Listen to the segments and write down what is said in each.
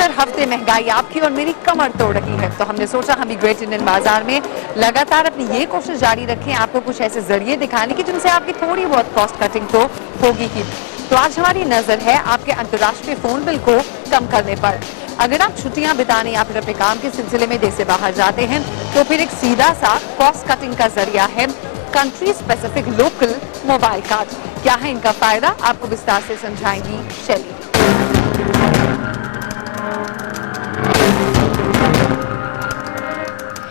हर हफ्ते महंगाई आपकी और मेरी कमर तोड़ रही है, तो हमने सोचा हम भी ग्रेट इंडियन बाजार में लगातार अपनी ये कोशिश जारी रखें, आपको कुछ ऐसे जरिए दिखाने की जिनसे आपकी थोड़ी बहुत कॉस्ट कटिंग तो होगी ही। तो आज हमारी नजर है आपके अंतर्राष्ट्रीय फोन बिल को कम करने पर। अगर आप छुट्टियां बिताने या फिर अपने काम के सिलसिले में देश से बाहर जाते हैं तो फिर एक सीधा सा कॉस्ट कटिंग का जरिया है country specific local mobile card. क्या है इनका फायदा, आपको विस्तार से समझाएंगी शैली।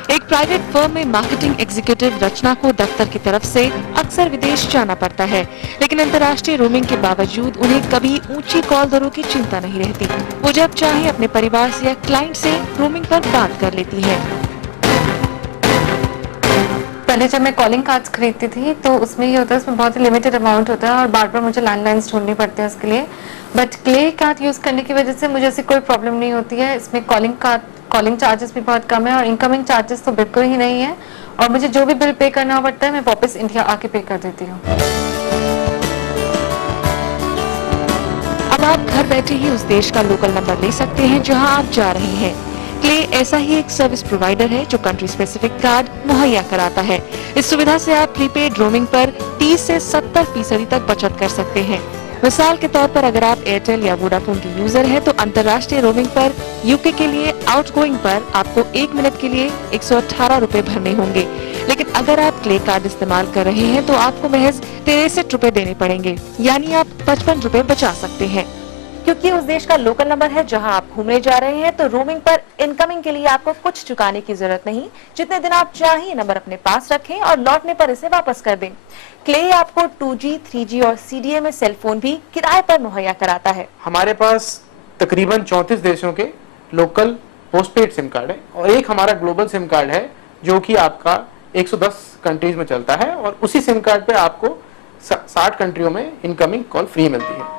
एक प्राइवेट फर्म में मार्केटिंग एग्जीक्यूटिव रचना को दफ्तर की तरफ से अक्सर विदेश जाना पड़ता है, लेकिन अंतर्राष्ट्रीय रोमिंग के बावजूद उन्हें कभी ऊंची कॉल दरों की चिंता नहीं रहती। वो जब चाहे अपने परिवार से या क्लाइंट से रोमिंग पर बात कर लेती है। पहले जब मैं कॉलिंग कार्ड्स खरीदती थी तो उसमें ये होता है, उसमें बहुत ही लिमिटेड अमाउंट होता है और बार बार मुझे लैंडलाइंस ढूंढनी पड़ती है उसके लिए। बट क्ले कार्ड यूज़ करने की वजह से मुझे ऐसी कोई प्रॉब्लम नहीं होती है। इसमें कॉलिंग चार्जेस भी बहुत कम है और इनकमिंग चार्जेस तो बिल्कुल ही नहीं है, और मुझे जो भी बिल पे करना पड़ता है मैं वापस इंडिया आके पे कर देती हूँ। अब आप घर बैठे ही उस देश का लोकल नंबर ले सकते हैं जहां आप जा रहे हैं। क्ले ऐसा ही एक सर्विस प्रोवाइडर है जो कंट्री स्पेसिफिक कार्ड मुहैया कराता है। इस सुविधा से आप प्रीपेड रोमिंग पर 30 से 70% तक बचत कर सकते हैं। मिसाल के तौर पर अगर आप एयरटेल या वोडाफोन के यूजर हैं तो अंतर्राष्ट्रीय रोमिंग पर यूके के लिए आउटगोइंग पर आपको 1 मिनट के लिए 118 रुपए भरने होंगे, लेकिन अगर आप क्ले कार्ड इस्तेमाल कर रहे हैं तो आपको महज 63 रुपए देने पड़ेंगे, यानी आप 55 रुपए बचा सकते हैं। क्योंकि उस देश का लोकल नंबर है जहां आप घूमने जा रहे हैं, तो रोमिंग पर इनकमिंग के लिए आपको कुछ चुकाने की जरूरत नहीं। जितने दिन आप चाहिए नंबर अपने पास रखें और लौटने पर इसे वापस कर दें। क्ले आपको 2G, 3G और CDMA सेल फोन भी किराए पर मुहैया कराता है। हमारे पास तकरीबन 34 देशों के लोकल पोस्टपेड सिम कार्ड है और एक हमारा ग्लोबल सिम कार्ड है जो कि आपका 110 कंट्रीज में चलता है, और उसी सिम कार्ड पे आपको 60 कंट्रियों में इनकमिंग कॉल फ्री मिलती है।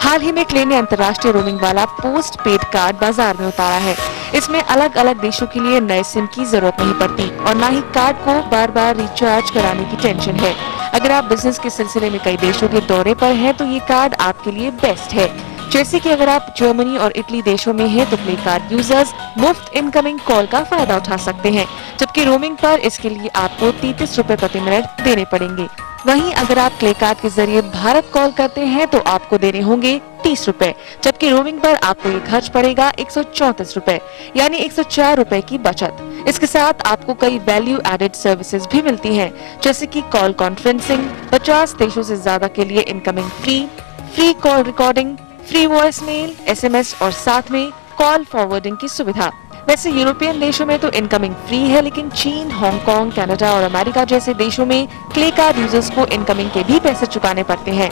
हाल ही में क्ले ने अंतर्राष्ट्रीय रोमिंग वाला पोस्ट पेड कार्ड बाजार में उतारा है। इसमें अलग अलग देशों के लिए नए सिम की जरूरत नहीं पड़ती और न ही कार्ड को बार बार रिचार्ज कराने की टेंशन है। अगर आप बिजनेस के सिलसिले में कई देशों के दौरे पर हैं तो ये कार्ड आपके लिए बेस्ट है। जैसे कि अगर आप जर्मनी और इटली देशों में हैं तो क्ले कार्ड यूजर्स मुफ्त इनकमिंग कॉल का फायदा उठा सकते हैं, जबकि रोमिंग पर इसके लिए आपको 33 रुपए प्रति मिनट देने पड़ेंगे। वहीं अगर आप क्ले कार्ड के जरिए भारत कॉल करते हैं तो आपको देने होंगे 30 रुपए, जबकि रोमिंग पर आपको ये खर्च पड़ेगा 134 रुपए, यानी 104 रुपए की बचत। इसके साथ आपको कई वैल्यू एडेड सर्विसेज भी मिलती हैं, जैसे कि कॉल कॉन्फ्रेंसिंग, 50 देशों से ज्यादा के लिए incoming free call recording, free voice mail, SMS और साथ में कॉल फॉरवर्डिंग की सुविधा। वैसे यूरोपियन देशों में तो इनकमिंग फ्री है, लेकिन चीन, हांगकांग, कनाडा और अमेरिका जैसे देशों में क्ले कार्ड यूजर्स को इनकमिंग के भी पैसे चुकाने पड़ते हैं।